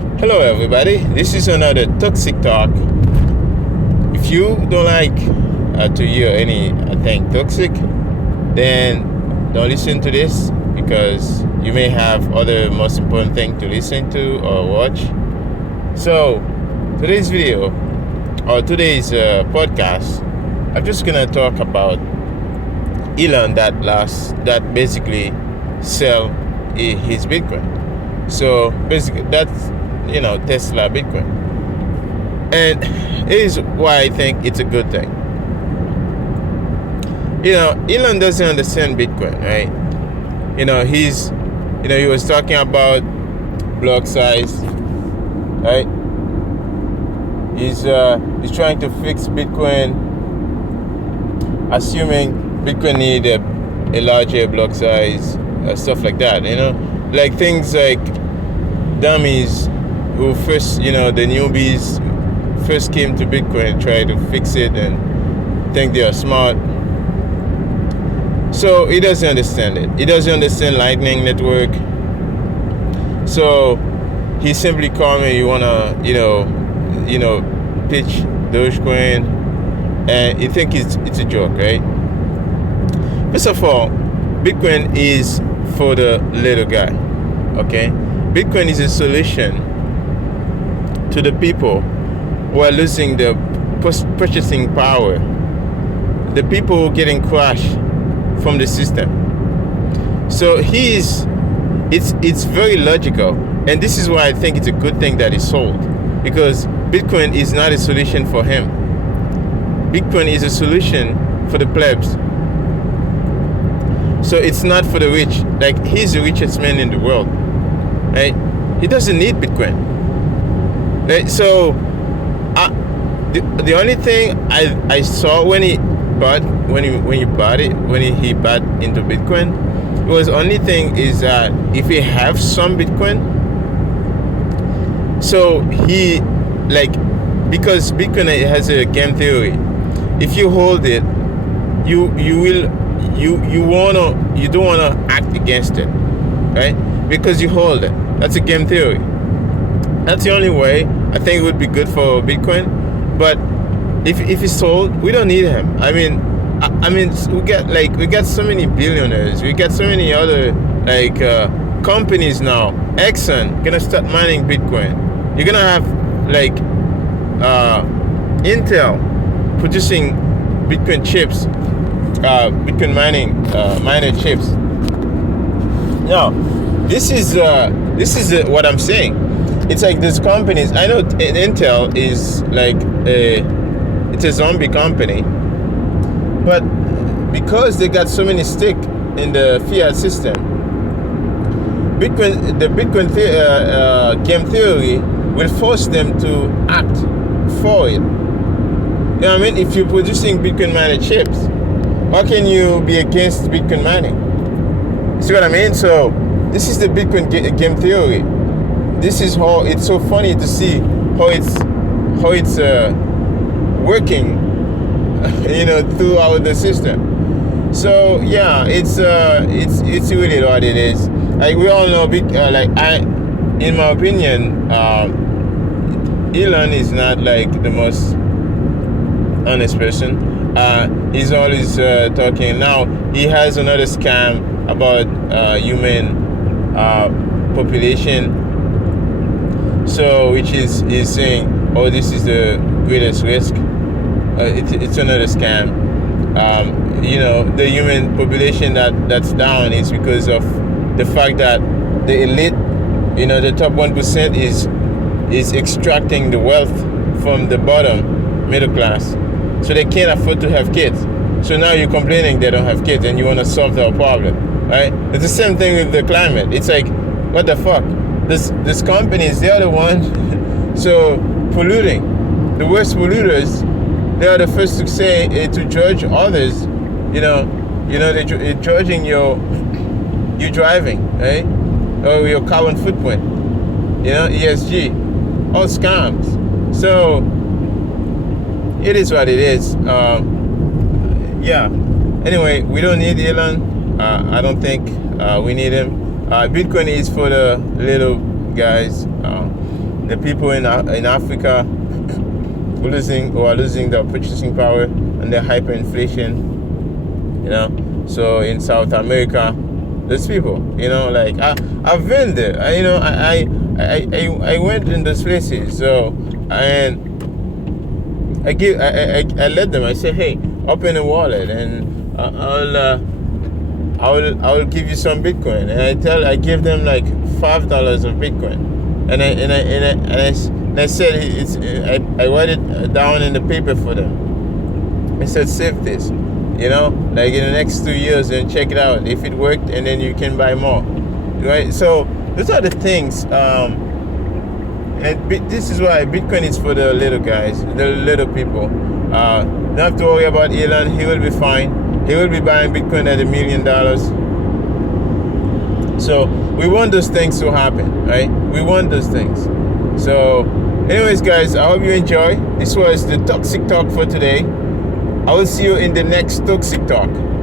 Hello, everybody. This is another Toxic Talk. If you don't like to hear anything toxic, then don't listen to this because you may have other most important thing to listen to or watch. So, today's video or today's podcast, I'm just gonna talk about Elon that basically sell his Bitcoin. So basically, that's Tesla Bitcoin, and it is why I think it's a good thing. Elon doesn't understand Bitcoin, right? He was talking about block size, right? He's trying to fix Bitcoin, assuming Bitcoin need a larger block size, stuff like that. Like things like dummies who first, the newbies first came to Bitcoin, try to fix it and think they are smart. So he doesn't understand it. He doesn't understand Lightning Network. So he simply called me, you wanna, pitch Dogecoin, and you think it's a joke, right? First of all, Bitcoin is for the little guy, okay? Bitcoin is a solution to the people who are losing the purchasing power, the people who are getting crushed from the system. So it's very logical, and this is why I think it's a good thing that he sold, because Bitcoin is not a solution for him. Bitcoin is a solution for the plebs. So it's not for the rich. Like, he's the richest man in the world, right? He doesn't need Bitcoin. Right? So the only thing I saw when he bought into Bitcoin, was only thing is that if he have some Bitcoin, so he, because Bitcoin has a game theory. If you hold it, you don't wanna act against it, right? Because you hold it. That's a game theory. That's the only way I think it would be good for Bitcoin. But if he's sold, we don't need him. I mean, we get so many billionaires. We get so many other companies now. Exxon gonna start mining Bitcoin. You're gonna have Intel producing Bitcoin chips, Bitcoin miner chips. Now, this is what I'm saying. It's like these companies. I know Intel is it's a zombie company, but because they got so many stake in the fiat system, the Bitcoin game theory will force them to act for it. You know what I mean? If you're producing Bitcoin miner chips, how can you be against Bitcoin mining? See what I mean? So this is the Bitcoin game theory. This is how it's so funny to see how it's working, throughout the system. So yeah, it's really what it is. Like, we all know, in my opinion, Elon is not the most honest person. He's always talking. Now he has another scam about human population. So, which is saying, oh, this is the greatest risk. It's another scam. The human population that's down is because of the fact that the elite, the top 1% is extracting the wealth from the bottom middle class. So they can't afford to have kids. So now you're complaining they don't have kids and you want to solve their problem, right? It's the same thing with the climate. It's like, what the fuck? These companies, they are the ones so polluting. The worst polluters, they are the first to say, to judge others. They're judging your driving, right? Or your carbon footprint. ESG, all scams. So it is what it is. Yeah. Anyway, we don't need Elon. I don't think we need him. Bitcoin is for the little guys. the people in Africa who are losing their purchasing power and their hyperinflation. So in South America, those people, like I've been there. I went in those places. So and I let them. I say, hey, open a wallet and I'll give you some Bitcoin. And I give them like $5 of Bitcoin. And I said I write it down in the paper for them. I said, save this, like in the next 2 years, and check it out. If it worked, and then you can buy more, right? So those are the things. And this is why Bitcoin is for the little guys, the little people. Don't have to worry about Elon. He will be fine. He will be buying Bitcoin at $1 million. So we want those things to happen, right? We want those things. So anyways, guys, I hope you enjoy. This was the Toxic Talk for today. I will see you in the next Toxic Talk.